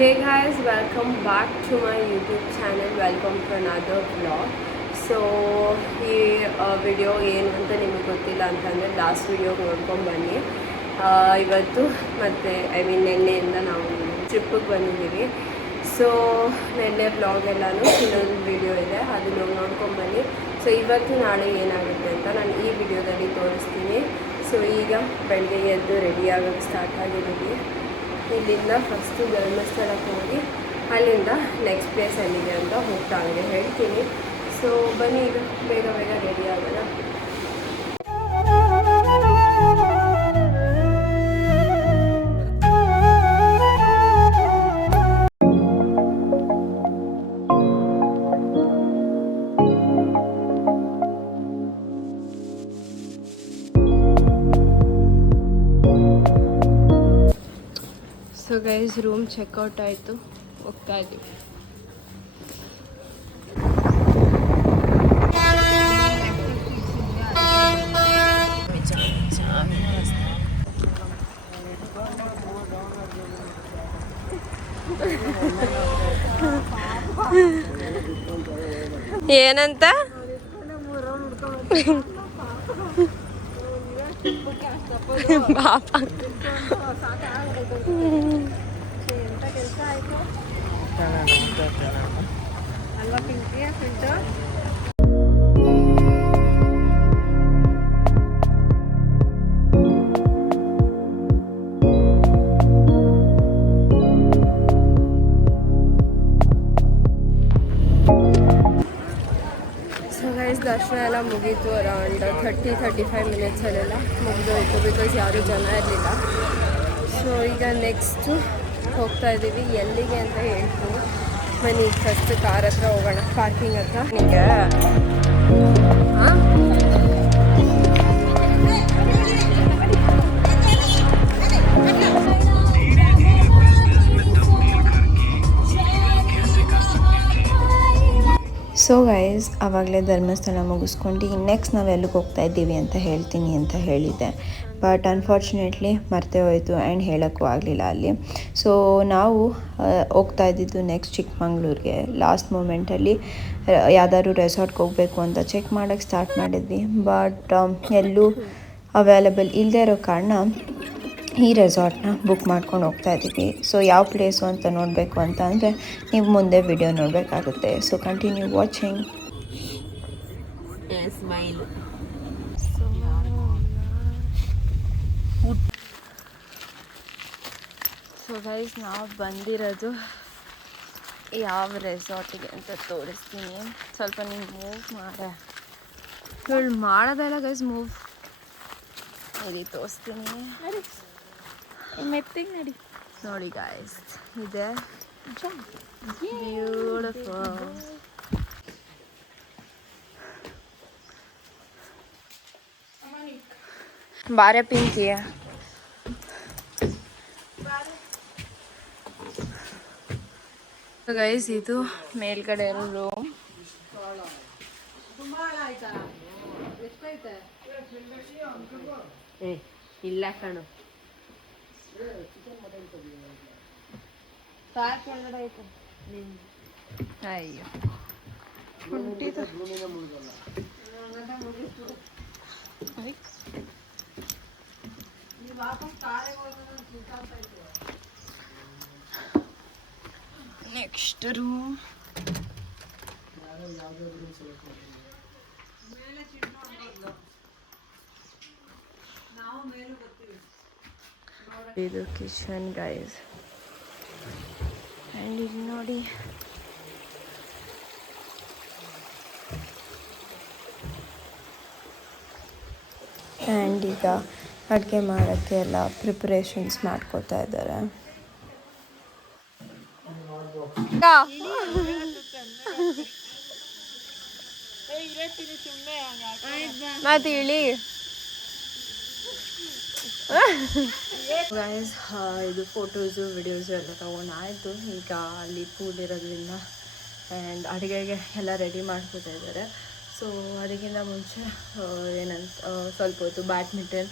Hey guys, welcome back to my YouTube channel. Welcome to another vlog. So ಈ video ಏನು ಅಂತ ನಿಮಗೆ ಗೊತ್ತಿಲ್ಲ ಅಂತಂದರೆ ಲಾಸ್ಟ್ ವಿಡಿಯೋ ನೋಡ್ಕೊಂಡು ಬನ್ನಿ. ಇವತ್ತು ಮತ್ತು ನಿನ್ನೆಯಿಂದ ನಾವು ಟ್ರಿಪ್ಪಿಗೆ ಬಂದಿದ್ದೀವಿ. ಸೊ ನಿನ್ನೆ ವ್ಲಾಗ್ ಎಲ್ಲನೂ ಇನ್ನೊಂದು ವಿಡಿಯೋ ಇದೆ, ಅದನ್ನು ನೋಡ್ಕೊಂಡು ಬನ್ನಿ. ಸೊ ಇವತ್ತು ನಾಳೆ ಏನಾಗುತ್ತೆ ಅಂತ ನಾನು ಈ ವಿಡಿಯೋದಲ್ಲಿ ತೋರಿಸ್ತೀನಿ. ಸೊ ಈಗ ಬೆಳಗ್ಗೆ ಎದ್ದು ರೆಡಿ ಆಗೋಕ್ಕೆ ಸ್ಟಾರ್ಟ್ ಆಗಿದ್ದೀವಿ. ಇಲ್ಲಿಂದ ಫಸ್ಟು ಧರ್ಮಸ್ಥಳಕ್ಕೆ ಹೋಗಿ ಅಲ್ಲಿಂದ ನೆಕ್ಸ್ಟ್ ಪ್ಲೇಸ್ ಎಲ್ಲಿದೆ ಅಂತ ಹೋಗ್ತಾ ಹಂಗೆ ಹೇಳ್ತೀನಿ. ಸೊ ಬನ್ನಿ ಈಗ ಬೇಗ ಬೇಗ ರೆಡಿ ಆಗೋಣ. ಸೊ ಗೈಸ್, ರೂಮ್ ಚೆಕ್ಔಟ್ ಆಯಿತು, ಹೋಗ್ತಾ ಇದ್ದೀವಿ. ಏನಂತ ಪಾಪ ಕೆಲಸ ಆಯಿತು ಅಲ್ವಾ ಪಿಂಕಿ ಫ್ರೆಂಡು. ದರ್ಶನ ಎಲ್ಲ ಮುಗೀತು. ಅರೌಂಡ್ 30-35 ಮಿನಿಟ್ಸಲ್ಲೆಲ್ಲ ಮುಗಿದೋಯ್ತು, ಬಿಕಾಸ್ ಯಾರೂ ಜನ ಇರಲಿಲ್ಲ. ಸೊ ಈಗ ನೆಕ್ಸ್ಟು ಹೋಗ್ತಾ ಇದ್ದೀವಿ. ಎಲ್ಲಿಗೆ ಅಂತ ಹೇಳ್ತೀನಿ ಬನ್ನಿ. ಫಸ್ಟ್ ಕಾರ್ ಹತ್ರ ಹೋಗೋಣ, ಪಾರ್ಕಿಂಗ್ ಹತ್ರ. ನಿಮಗೆ ಹಾಂ ಸೊ ಗೈಸ್, ಆವಾಗಲೇ ಧರ್ಮಸ್ಥಳ ಮುಗಿಸ್ಕೊಂಡು ನೆಕ್ಸ್ಟ್ ನಾವು ಎಲ್ಲಿಗೆ ಹೋಗ್ತಾ ಇದ್ದೀವಿ ಅಂತ ಹೇಳ್ತೀನಿ ಅಂತ ಹೇಳಿದ್ದೆ. ಬಟ್ ಅನ್ಫಾರ್ಚುನೇಟ್ಲಿ ಮರ್ತೇ ಹೋಯಿತು ಆ್ಯಂಡ್ ಹೇಳೋಕ್ಕೂ ಆಗಲಿಲ್ಲ ಅಲ್ಲಿ. ಸೊ ನಾವು ಹೋಗ್ತಾ ಇದ್ದಿದ್ದು ನೆಕ್ಸ್ಟ್ ಚಿಕ್ಕಮಂಗ್ಳೂರಿಗೆ. ಲಾಸ್ಟ್ ಮೂಮೆಂಟಲ್ಲಿ ಯಾವ್ದಾದ್ರು ರೆಸಾರ್ಟ್ಗೆ ಹೋಗಬೇಕು ಅಂತ ಚೆಕ್ ಮಾಡೋಕ್ಕೆ ಸ್ಟಾರ್ಟ್ ಮಾಡಿದ್ವಿ. ಬಟ್ ಎಲ್ಲೂ ಅವೈಲಬಲ್ ಇಲ್ಲದೆ ಇರೋ ಕಾರಣ ಈ ರೆಸಾರ್ಟ್ನ ಬುಕ್ ಮಾಡ್ಕೊಂಡು ಹೋಗ್ತಾ ಇದ್ದೀವಿ. ಸೊ ಯಾವ ಪ್ಲೇಸು ಅಂತ ನೋಡಬೇಕು ಅಂತ ಅಂದರೆ ನೀವು ಮುಂದೆ ವಿಡಿಯೋ ನೋಡಬೇಕಾಗುತ್ತೆ. So continue watching. So guys, ನಾವು ಬಂದಿರೋದು ಯಾವ ರೆಸಾರ್ಟಿಗೆ ಅಂತ ತೋರಿಸ್ತೀನಿ. ಸ್ವಲ್ಪ ನೀವು ಮೂವ್ ಹೇಳಿ ಮಾಡೋದಲ್ಲ ಗೈಸ್, ಮೂವ್ ಇಲ್ಲಿ ತೋರಿಸ್ತೀನಿ. ನಡಿ ನೋಡಿ ಗಾಯ್ಸ್, ಇದೆ ಬ್ಯೂಟಿಫುಲ್. ಬಾರೆ ಪಿಂಕಿ. ಗೈಸ್, ಇದು ಮೇಲ್ಗಡೆ ಇರೋ ರೂಮ್. ಇಲ್ಲ ಕಣು, ಅಯ್ಯೋ ನೆಕ್ಸ್ಟ್ ರೂಮ್. ಇದು ಕಿಚನ್ ಗೈಸ್, ಆ್ಯಂಡ್ ಇದು ನೋಡಿ ಆ್ಯಂಡ್ ಈಗ ಅಡುಗೆ ಮಾಡೋಕ್ಕೆ ಎಲ್ಲ ಪ್ರಿಪ್ರೇಷನ್ಸ್ ಮಾಡ್ಕೋತಾ ಇದ್ದಾರೆ. ಮತ್ತೆ ಇಳಿ ಗೈಸ್. ಇದು ಫೋಟೋಸು ವಿಡಿಯೋಸು ಎಲ್ಲ ತೊಗೊಂಡಾಯಿತು. ಈಗ ಅಲ್ಲಿ ಪೂಲ್ ಇರೋದ್ರಿಂದ ಆ್ಯಂಡ್ ಅಡುಗೆಗೆ ಎಲ್ಲ ರೆಡಿ ಮಾಡ್ಕೋತಾ ಇದ್ದಾರೆ. ಸೊ ಅದಕ್ಕಿಂತ ಮುಂಚೆ ಸ್ವಲ್ಪ ಹೊತ್ತು ಬ್ಯಾಡ್ಮಿಂಟನ್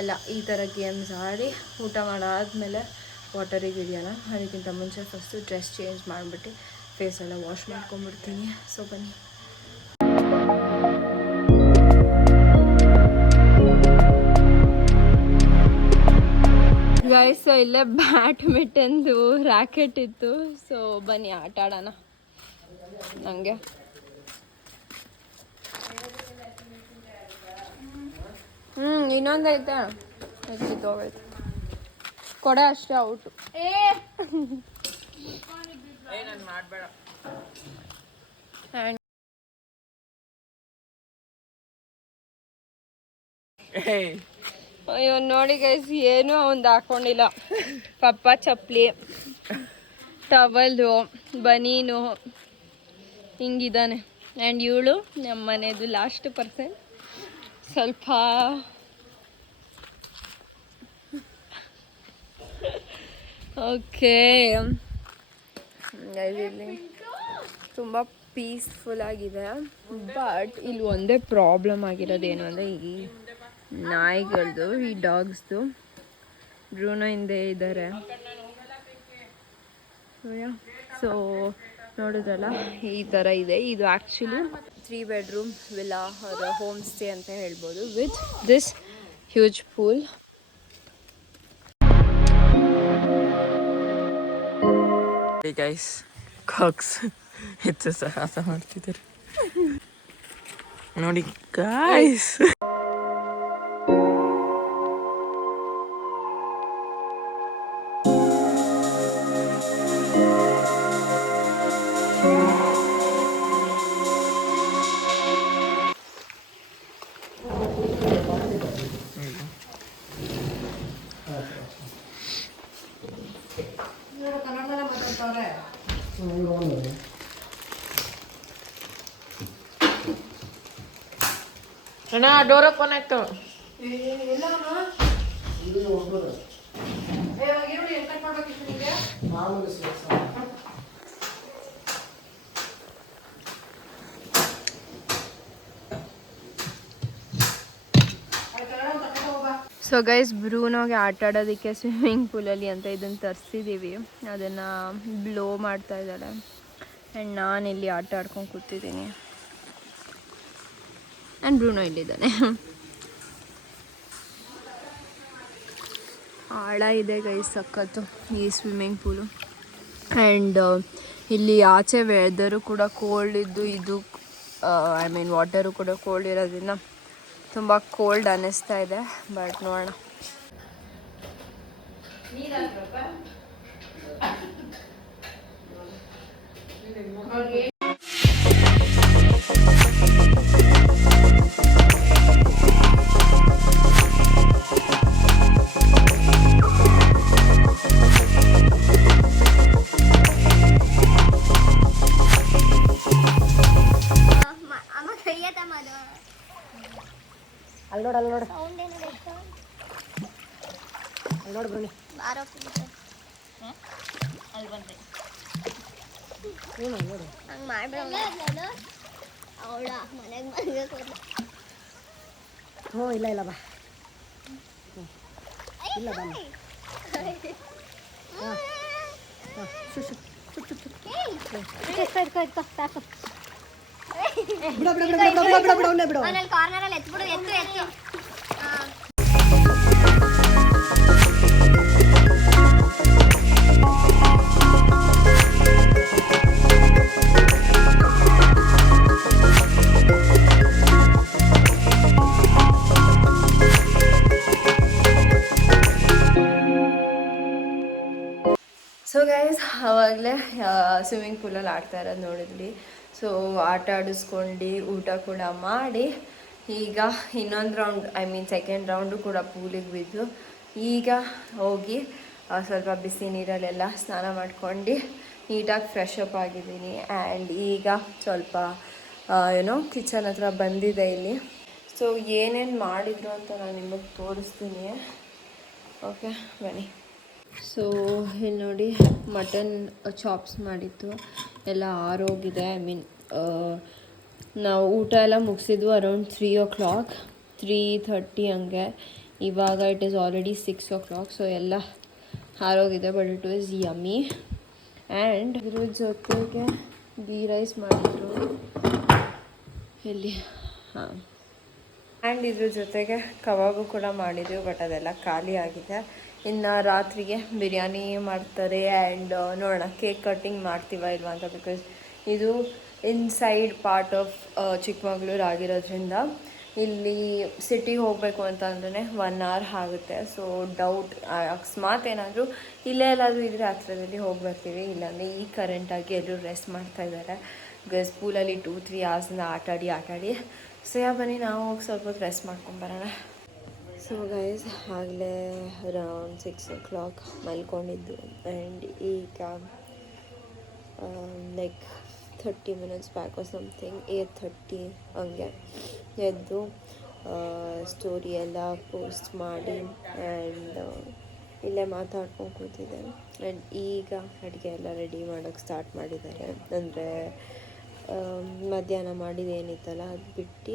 ಎಲ್ಲ ಈ ಥರ ಗೇಮ್ಸ್ ಆಡಿ ಊಟ ಮಾಡಾದಮೇಲೆ ವಾಟರಿಗೆ ಇದೆಯಲ್ಲ, ಅದಕ್ಕಿಂತ ಮುಂಚೆ ಫಸ್ಟು ಡ್ರೆಸ್ ಚೇಂಜ್ ಮಾಡಿಬಿಟ್ಟು ಫೇಸೆಲ್ಲ ವಾಶ್ ಮಾಡ್ಕೊಂಬಿಡ್ತೀನಿ. ಸೊ ಬನ್ನಿ. ಗೈಸ್, ಇಲ್ಲೇ ಬ್ಯಾಡ್ಮಿಂಟನ್ದು ರ್ಯಾಕೆಟ್ ಇತ್ತು. ಸೊ ಬನ್ನಿ ಆಟ ಆಡೋಣ. ನನಗೆ ಇನ್ನೊಂದೈತೆ ಹೋಗೈತೆ ಕೊಡೆ ಅಷ್ಟೇ ಔಟು. ಅಯ್ಯೋ ನೋಡಿ ಗೈಸ್, ಏನು ಒಂದು ಹಾಕೊಂಡಿಲ್ಲ. ಪಪ್ಪ ಚಪ್ಪಲಿ, ಟವಲ್ಲು, ಬನೀನು ಹಿಂಗಿದ್ದಾನೆ. ಆ್ಯಂಡ್ ಇವಳು ನಮ್ಮ ಮನೆಯದು ಲಾಸ್ಟ್ ಪರ್ಸನ್. ಸ್ವಲ್ಪ ಓಕೆ ಇಲ್ಲಿ ತುಂಬ ಪೀಸ್ಫುಲ್ ಆಗಿದೆ. ಬಟ್ ಇಲ್ಲಿ ಒಂದೇ ಪ್ರಾಬ್ಲಮ್ ಆಗಿರೋದೇನು ಅಂದರೆ ಈ ನಾಯಿಗಳದ್ದು, ಈ ಡಾಗ್ಸ್ದು. ಬ್ರೂನೋ ಹಿಂದೆ ಇದ್ದಾರೆ. ಸೊ ನೋಡಿದ್ರಲ್ಲ, ಈ ಥರ ಇದೆ. ಇದು ಆ್ಯಕ್ಚುಲಿ 3 bedroom ವಿಲ್ಲಾ ಅವರ ಹೋಮ್ ಸ್ಟೇ ಅಂತ ಹೇಳ್ಬೋದು, with this huge pool. Guys, Cox ಹೆಚ್ಚು ಸಾಹಸ ಮಾಡ್ತಿದ್ದಾರೆ ನೋಡಿ ಗೈಸ್. ಅಣ್ಣ ಡೋರ್ ಓಪನ್ ಆಯ್ತು. ಸೊ ಗೈಸ್, ಬ್ರೂನೋಗೆ ಆಟ ಆಡೋದಕ್ಕೆ ಸ್ವಿಮ್ಮಿಂಗ್ ಪೂಲಲ್ಲಿ ಅಂತ ಇದನ್ನು ತರಿಸಿದ್ದೀವಿ. ಅದನ್ನು ಬ್ಲೋ ಮಾಡ್ತಾ ಇದ್ದಾಳೆ. ಆ್ಯಂಡ್ ನಾನಿಲ್ಲಿ ಆಟ ಆಡ್ಕೊಂಡು ಕೂತಿದ್ದೀನಿ. ಆ್ಯಂಡ್ ಬ್ರೂನೋ ಇಲ್ಲಿದ್ದಾನೆ. ಆಳ ಇದೆ ಗೈಸ್ ಸಖತ್ತು ಈ ಸ್ವಿಮ್ಮಿಂಗ್ ಪೂಲು. ಆ್ಯಂಡ್ ಇಲ್ಲಿ ಆಚೆ ವೆದರು ಕೂಡ ಕೋಲ್ಡ್ ಇದ್ದು, ಇದು ಐ ಮೀನ್ ವಾಟರು ಕೂಡ ಕೋಲ್ಡ್ ಇರೋದ್ರಿಂದ ತುಂಬ ಕೋಲ್ಡ್ ಅನ್ನಿಸ್ತಾ ಇದೆ. ಬಟ್ ನೋಡೋಣ. ಇಲ್ಲ ಬಾ ಇಲ್ಲ ಬಾ ಕಾರ್ನರಲ್ಲಿ ಎತ್ಬಿಡು. ಎತ್ತು ಸೊ ಗೈಸ್, ಆವಾಗಲೇ ಸ್ವಿಮ್ಮಿಂಗ್ ಪೂಲಲ್ಲಿ ಆಡ್ತಾ ಇರೋದು ನೋಡಿದ್ವಿ. ಸೊ ಆಟ ಆಡಿಸ್ಕೊಂಡು ಊಟ ಕೂಡ ಮಾಡಿ ಈಗ ಇನ್ನೊಂದು round, I mean second round ಕೂಡ ಪೂಲಿಗೆ ಬಿದ್ದು ಈಗ ಹೋಗಿ ಸ್ವಲ್ಪ ಬಿಸಿ ನೀರಲ್ಲೆಲ್ಲ ಸ್ನಾನ ಮಾಡ್ಕೊಂಡು ನೀಟಾಗಿ ಫ್ರೆಶ್ ಅಪ್ ಆಗಿದ್ದೀನಿ. ಆ್ಯಂಡ್ ಈಗ ಸ್ವಲ್ಪ ಏನೋ ಕಿಚನ್ ಹತ್ರ ಬಂದಿದೆ ಇಲ್ಲಿ. ಸೊ ಏನೇನು ಮಾಡಿದ್ರು ಅಂತ ನಾನು ನಿಮಗೆ ತೋರಿಸ್ತೀನಿ. ಓಕೆ ಬನ್ನಿ. ಸೊ ಇಲ್ಲಿ ನೋಡಿ, ಮಟನ್ ಚಾಪ್ಸ್ ಮಾಡಿತ್ತು, ಎಲ್ಲ ಆರೋಗಿದೆ. ಐ ಮೀನ್ ನಾವು ಊಟ ಎಲ್ಲ ಮುಗಿಸಿದ್ವು ಅರೌಂಡ್ 3 o'clock, 3:30 ಹಂಗೆ. ಇವಾಗ it is already 6 o'clock. So ಎಲ್ಲ ಆರೋಗಿದೆ, but it was yummy. And ಇದ್ರ ಜೊತೆಗೆ ಗೀ ರೈಸ್ ಮಾಡಿದ್ರು ಇಲ್ಲಿ. ಹಾಂ, ಆ್ಯಂಡ್ ಇದ್ರ ಜೊತೆಗೆ ಕಬಾಬು ಕೂಡ ಮಾಡಿದ್ವಿ, ಬಟ್ ಅದೆಲ್ಲ ಖಾಲಿ ಆಗಿದೆ. ಇನ್ನು ರಾತ್ರಿಗೆ ಬಿರಿಯಾನಿ ಮಾಡ್ತಾರೆ. ಆ್ಯಂಡ್ ನೋಡೋಣ ಕೇಕ್ ಕಟ್ಟಿಂಗ್ ಮಾಡ್ತೀವ ಇಲ್ವಾ ಅಂತ. ಬಿಕಾಸ್ ಇದು ಇನ್ಸೈಡ್ ಪಾರ್ಟ್ ಆಫ್ ಚಿಕ್ಕಮಗಳೂರು ಆಗಿರೋದ್ರಿಂದ ಇಲ್ಲಿ ಸಿಟಿಗೆ ಹೋಗಬೇಕು ಅಂತ ಅಂದ್ರೆ 1 hour ಆಗುತ್ತೆ. ಸೊ ಡೌಟ್, ಅಕಸ್ಮಾತ್ ಏನಾದರೂ ಇಲ್ಲೇ ಎಲ್ಲಾದರೂ ಇದ್ದರೆ ಹತ್ರದಲ್ಲಿ ಹೋಗಿ ಬರ್ತೀವಿ. ಇಲ್ಲಾಂದರೆ ಈ ಕರೆಂಟಾಗಿ ಎಲ್ಲರೂ ರೆಸ್ಟ್ ಮಾಡ್ತಾಯಿದ್ದಾರೆ. ಬಿಕಾಸ್ ಪೂಲಲ್ಲಿ 2-3 hours ಆಟಾಡಿ. ಸೊ ಬನ್ನಿ ನಾವು ಹೋಗಿ ಸ್ವಲ್ಪ ಹೊತ್ತು ರೆಸ್ಟ್ ಮಾಡ್ಕೊಂಬರೋಣ. ಸೊ ಗೈಸ್, ಆಗಲೇ ಅರೌಂಡ್ 6 o'clock ಮಲ್ಕೊಂಡಿದ್ದು. ಆ್ಯಂಡ್ ಈಗ like 30 minutes back or something 8:30 ಹಂಗೆ ಎದ್ದು ಸ್ಟೋರಿ ಎಲ್ಲ ಪೋಸ್ಟ್ ಮಾಡಿ ಆ್ಯಂಡ್ ಇಲ್ಲೇ ಮಾತಾಡ್ಕೊಂಡು ಕೂತಿದ್ದೆ. ಆ್ಯಂಡ್ ಈಗ ಅಡುಗೆ ಎಲ್ಲ ರೆಡಿ ಮಾಡೋಕ್ಕೆ ಸ್ಟಾರ್ಟ್ ಮಾಡಿದ್ದಾರೆ. ಅಂದರೆ ಮಧ್ಯಾಹ್ನ ಮಾಡಿದ್ದೇನಿತ್ತಲ್ಲ ಅದು ಬಿಟ್ಟು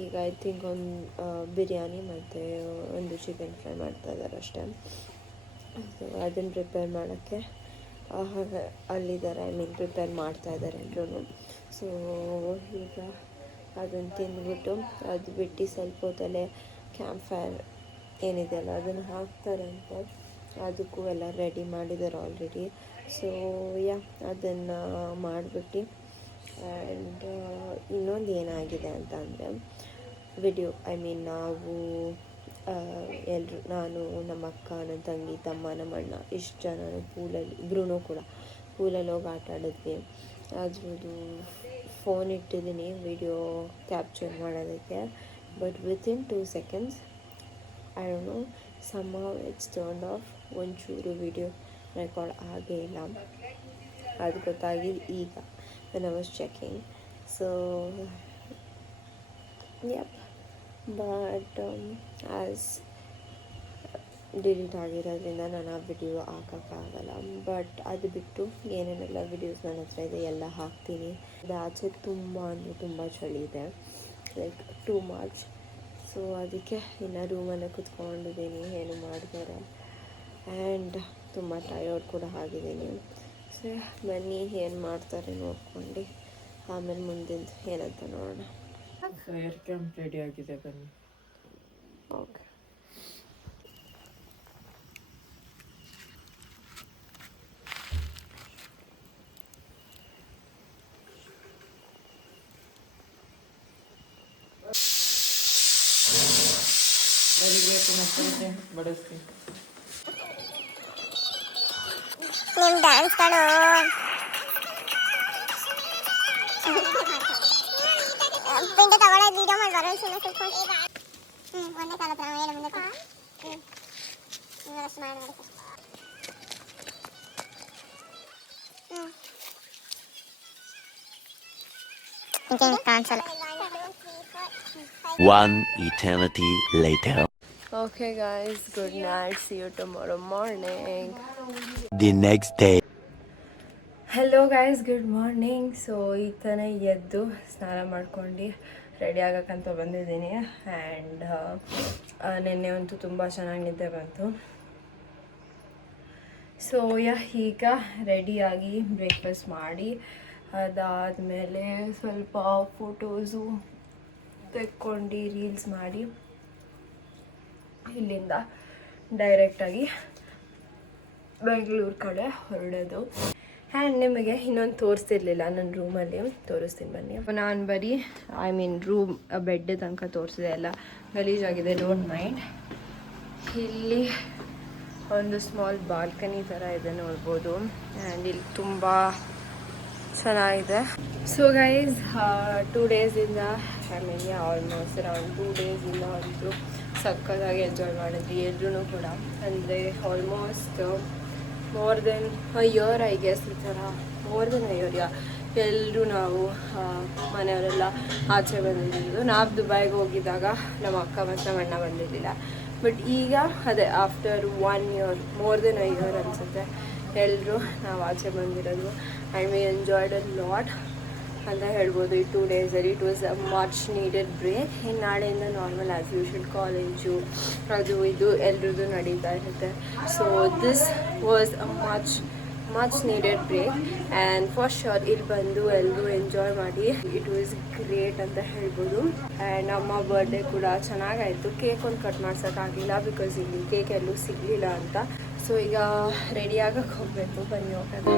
ಈಗ ಐ ಥಿಂಕ್ ಒಂದು ಬಿರಿಯಾನಿ ಮತ್ತು ಒಂದು ಚಿಕನ್ ಫ್ರೈ ಮಾಡ್ತಾಯಿದ್ದಾರೆ ಅಷ್ಟೇ. ಸೊ ಅದನ್ನು ಪ್ರಿಪೇರ್ ಮಾಡೋಕ್ಕೆ ಅಲ್ಲಿದ್ದಾರೆ, ಪ್ರಿಪೇರ್ ಮಾಡ್ತಾಯಿದ್ದಾರೆ ಎಲ್ಲರೂ. ಸೊ ಈಗ ಅದನ್ನು ತಿಂದ್ಬಿಟ್ಟು ಅದು ಬಿಟ್ಟು ಸ್ವಲ್ಪ ಹೊತ್ತಲ್ಲೇ ಕ್ಯಾಂಪ್ ಫೈರ್ ಏನಿದೆಯಲ್ಲ ಅದನ್ನು ಹಾಕ್ತಾರಂತೆ. ಅದಕ್ಕೂ ಎಲ್ಲ ರೆಡಿ ಮಾಡಿದ್ದಾರೆ ಆಲ್ರೆಡಿ. ಸೊ ಅದನ್ನು ಮಾಡಿಬಿಟ್ಟು ಆ್ಯಂಡ್ ಇನ್ನೊಂದು ಏನಾಗಿದೆ ಅಂತ ಅಂದರೆ ವಿಡಿಯೋ, ನಾವು ಎಲ್ಲರೂ, ನಾನು, ನಮ್ಮ ಅಕ್ಕ, ನನ್ನ ತಂಗಿ, ತಮ್ಮ, ನಮ್ಮ ಅಣ್ಣ, ಇಷ್ಟು ಜನನು ಪೂಲಲ್ಲಿ, ಇಬ್ರೂ ಕೂಡ ಪೂಲಲ್ಲಿ ಹೋಗಿ ಆಟ ಆಡಿದ್ವಿ. ಅದ್ರದ್ದು ಫೋನ್ ಇಟ್ಟಿದ್ದೀನಿ ವಿಡಿಯೋ ಕ್ಯಾಪ್ಚರ್ ಮಾಡೋದಕ್ಕೆ. But within 2 seconds I don't know, somehow it's turned off. ಒಂಚೂರು ವಿಡಿಯೋ ರೆಕಾರ್ಡ್ ಆಗೇ ಇಲ್ಲ. ಅದು ಗೊತ್ತಾಗಿದ್ದು ಈಗ when I was checking. So yep, but as delete ಆಗಿರೋದ್ರಿಂದ ನಾನು ಆ ವಿಡಿಯೋ ಹಾಕೋಕ್ಕಾಗಲ್ಲ. ಬಟ್ ಅದು ಬಿಟ್ಟು ಏನೇನೆಲ್ಲ ವಿಡಿಯೋಸ್ ನನ್ನ ಹತ್ರ ಇದೆ ಎಲ್ಲ ಹಾಕ್ತೀನಿ. ಅದು ಆಚೆ ತುಂಬ ಅಂದರೆ ತುಂಬ ಚಳಿ ಇದೆ, ಲೈಕ್ ಟೂ ಮಚ್. ಸೊ ಅದಕ್ಕೆ ಇನ್ನು ರೂಮಲ್ಲೇ ಕುತ್ಕೊಂಡಿದ್ದೀನಿ, ಏನು ಮಾಡ್ತಾರೆ. ಆ್ಯಂಡ್ ತುಂಬ ಟಯರ್ಡ್ ಕೂಡ ಆಗಿದ್ದೀನಿ. ಸೊ ಬನ್ನಿ ಏನು ಮಾಡ್ತಾರೆ ನೋಡ್ಕೊಂಡು ಆಮೇಲೆ ಮುಂದಿಂದು ಏನಂತ ನೋಡೋಣ. ಫೈರ್ ಕ್ಯಾಂಪ್ ರೆಡಿ ಆಗಿದೆ, ಬನ್ನಿ. ಓಕೆ, ಬರೀಬೇಕು ಮಕ್ಕಳಿಗೆ ಬಡಿಸ್ತೀನಿ. ನಿಮ್ಮ ಡ್ಯಾನ್ಸ್ಗಳು ಪಿಂಡ ತಗೊಳ್ಳೋದು ವಿಡಿಯೋ ಮಾಡಿ ಬರೋ ಸುಮ್ಮನೆ ಸ್ವಲ್ಪ ಒಂದೇ ಕಾಲ ಹತ್ರ ಏನು ಮುಂದೆ ಅಷ್ಟು ಮಾಡಿ ಕಾಣಿಸಲ್ಲ. One eternity later. Okay guys, good night, see you tomorrow morning. The next day. Hello guys, good morning. So ಈಗ ತಾನೇ ಎದ್ದು ಸ್ನಾನ ಮಾಡ್ಕೊಂಡು ರೆಡಿ ಆಗೋಕ್ಕಂತ ಬಂದಿದ್ದೀನಿ. ಆ್ಯಂಡ್ ನಿನ್ನೆ ಅಂತೂ ತುಂಬ ಚೆನ್ನಾಗಿ ನಿದ್ದೆ ಬಂತು. ಸೊ ಈಗ ರೆಡಿಯಾಗಿ ಬ್ರೇಕ್ಫಾಸ್ಟ್ ಮಾಡಿ ಅದಾದಮೇಲೆ ಸ್ವಲ್ಪ ಫೋಟೋಸು ತೆಕ್ಕೊಂಡು ರೀಲ್ಸ್ ಮಾಡಿ ಇಲ್ಲಿಂದ ಡೈರೆಕ್ಟಾಗಿ ಬೆಂಗಳೂರು ಕಡೆ ಹೊರಡೋದು. ಆ್ಯಂಡ್ ನಿಮಗೆ ಇನ್ನೊಂದು ತೋರಿಸ್ತಿರ್ಲಿಲ್ಲ, ನನ್ನ ರೂಮಲ್ಲಿ ತೋರಿಸ್ತೀನಿ ಬನ್ನಿ. ನಾನು ಬರೀ ರೂಮ್ ಬೆಡ್ ತನಕ ತೋರಿಸಿದೆ, ಎಲ್ಲ ಗಲೀಜಾಗಿದೆ, ಡೋಂಟ್ ಮೈಂಡ್. ಇಲ್ಲಿ ಒಂದು ಸ್ಮಾಲ್ ಬಾಲ್ಕನಿ ಥರ ಇದೆ, ನೋಡ್ಬೋದು. ಆ್ಯಂಡ್ ಇಲ್ಲಿ ತುಂಬ ಚೆನ್ನಾಗಿದೆ. ಸೊ ಗೈಸ್, 2 ಡೇಸಿಂದ ಆಲ್ಮೋಸ್ಟ್ ಅರೌಂಡ್ 2 ಡೇಸಿಂದ ಅಂತೂ ಸಕ್ಕತ್ತಾಗಿ ಎಂಜಾಯ್ ಮಾಡಿದ್ವಿ ಎಲ್ಲರೂ ಕೂಡ. ಅಂದರೆ almost more than a year I guess, ಈ ಥರ ಮೋರ್ ದೆನ್ ಅ ಇಯರ್. ಎಲ್ಲರೂ ನಾವು ಮನೆಯವರೆಲ್ಲ ಆಚೆ ಬಂದಿದ್ದು. ನಾವು ದುಬೈಗೆ ಹೋಗಿದ್ದಾಗ ನಮ್ಮ ಅಕ್ಕ ಮತ್ತು ನಮ್ಮ ಅಣ್ಣ ಬಂದಿರಲಿಲ್ಲ. ಬಟ್ ಈಗ ಅದೇ after 1 year, more than a year ಅನಿಸುತ್ತೆ, ಎಲ್ಲರೂ ನಾವು ಆಚೆ ಬಂದಿರೋದು. And we enjoyed a lot. ಅಂತ ಹೇಳ್ಬೋದು. ಈ 2 ಡೇಸಲ್ಲಿ it was a much needed break. ಇನ್ನು ನಾಳೆಯಿಂದ ನಾರ್ಮಲ್ ಆ್ಯಸ್ ಯೂಶುವಲ್ ಕಾಲೇಜು ಅದು ಇದು ಎಲ್ರದ್ದು ನಡೀತಾ ಇರುತ್ತೆ. So this was a much needed break and for sure ಇಲ್ಲಿ ಬಂದು ಎಲ್ಲರೂ ಎಂಜಾಯ್ ಮಾಡಿ. ಇಟ್ ವಾಸ್ ಗ್ರೇಟ್ ಅಂತ ಹೇಳ್ಬೋದು. ಆ್ಯಂಡ್ ನಮ್ಮ ಬರ್ಡೇ ಕೂಡ ಚೆನ್ನಾಗಾಯಿತು. ಕೇಕ್ ಒಂದು ಕಟ್ ಮಾಡ್ಸೋಕ್ಕಾಗಲಿಲ್ಲ ಬಿಕಾಸ್ ಇಲ್ಲಿ ಕೇಕ್ ಎಲ್ಲೂ ಸಿಗಲಿಲ್ಲ ಅಂತ. ಸೊ ಈಗ ರೆಡಿ ಆಗಕ್ಕೆ ಹೋಗಬೇಕು, ಬನ್ನಿ ಹೋಗೋದು.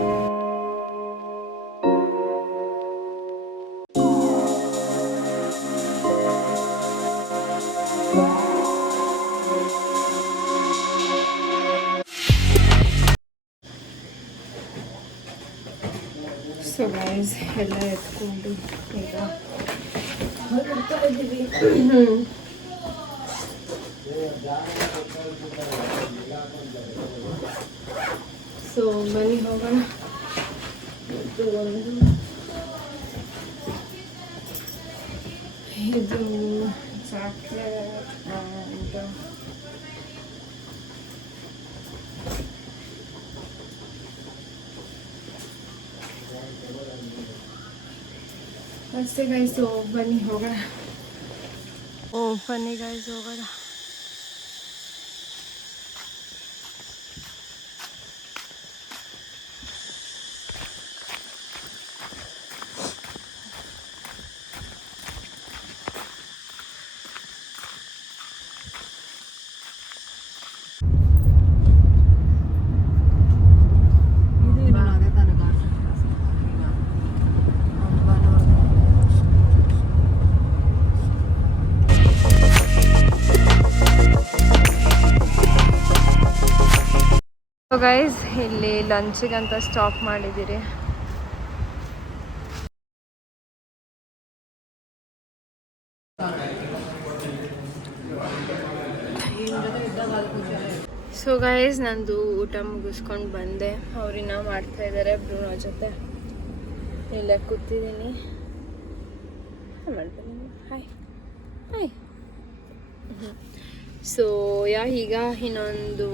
ಸೊ ಗೈಸ್ ಎಲ್ಲ ಎತ್ಕೊಂಡು ಈಗ ಹೊರಡ್ತಾ ಇದ್ದೀವಿ. ಸೊ ಬನ್ನಿ ಹೋಗೋಣ. ಇದು ಚಾಕ್ಲೇಟ್ ಆ್ಯಂಡ್ ಅಷ್ಟೇ ಗೈಸ್. ಬನ್ನಿ ಹೋಗೋಣ. ಬನ್ನಿ ಗೈಸ್ ಹೋಗೋಣ. ಗೈಸ್ ಇಲ್ಲಿ ಲಂಚಿಗಂತ ಸ್ಟಾಪ್ ಮಾಡಿದ್ದೀರಿ. ಸೊ ಗೈಸ್ ನಂದು ಊಟ ಮುಗಿಸ್ಕೊಂಡು ಬಂದೆ. ಅವ್ರಿನ್ನ ಮಾಡ್ತಾ ಇದ್ದಾರೆ ಬ್ರೂನೋ ಜೊತೆ. ಇಲ್ಲೇ ಕೂತಿದ್ದೀನಿ. Hi hi. ಸೊ ಈಗ ಇನ್ನೊಂದು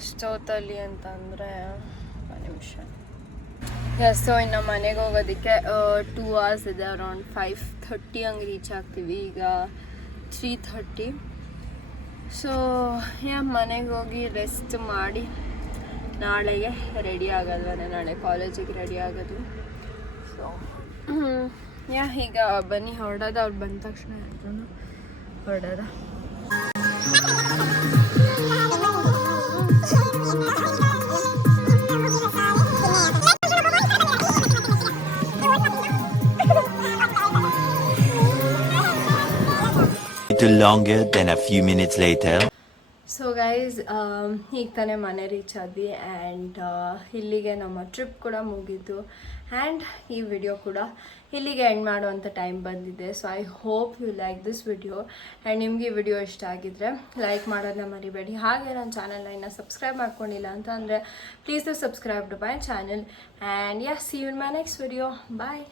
ಎಷ್ಟೊತ್ತಲ್ಲಿ ಅಂತಂದರೆ ನಿಮಿಷ. ಸೊ ಇನ್ನು ಮನೆಗೆ ಹೋಗೋದಕ್ಕೆ 2 hours ಇದೆ. ಅರೌಂಡ್ 5:30 ಹಂಗೆ ರೀಚ್ ಆಗ್ತೀವಿ. ಈಗ 3:30. ಸೊ ಮನೆಗೆ ಹೋಗಿ ರೆಸ್ಟ್ ಮಾಡಿ ನಾಳೆಗೆ ರೆಡಿ ಆಗೋಲ್ವೇ, ನಾಳೆ ಕಾಲೇಜಿಗೆ ರೆಡಿ ಆಗೋದು. ಸೊ ಈಗ ಬನ್ನಿ ಹೊರಡೋದ. ಅವ್ರು ಬಂದ ತಕ್ಷಣ ಎಲ್ಲರೂ ಹೊರಡೋದ. Longer than a few minutes later. So guys ಈಗ ತಾನೇ ಮನೆ ರೀಚ್ ಆದ್ವಿ ಆ್ಯಂಡ್ ಇಲ್ಲಿಗೆ ನಮ್ಮ ಟ್ರಿಪ್ ಕೂಡ ಮುಗೀತು. ಆ್ಯಂಡ್ ಈ ವಿಡಿಯೋ ಕೂಡ ಇಲ್ಲಿಗೆ ಎಂಡ್ ಮಾಡುವಂಥ ಟೈಮ್ ಬಂದಿದೆ. So I hope you like this video. And ನಿಮಗೆ ಈ ವಿಡಿಯೋ ಇಷ್ಟ ಆಗಿದ್ದರೆ ಲೈಕ್ ಮಾಡೋದನ್ನ ಮರಿಬೇಡಿ. ಹಾಗೆ ನನ್ನ ಚಾನಲ್ನ ಇನ್ನೂ ಸಬ್ಸ್ಕ್ರೈಬ್ ಮಾಡ್ಕೊಂಡಿಲ್ಲ ಅಂತ ಅಂದರೆ please do subscribe to my channel. And see you in my next video. Bye.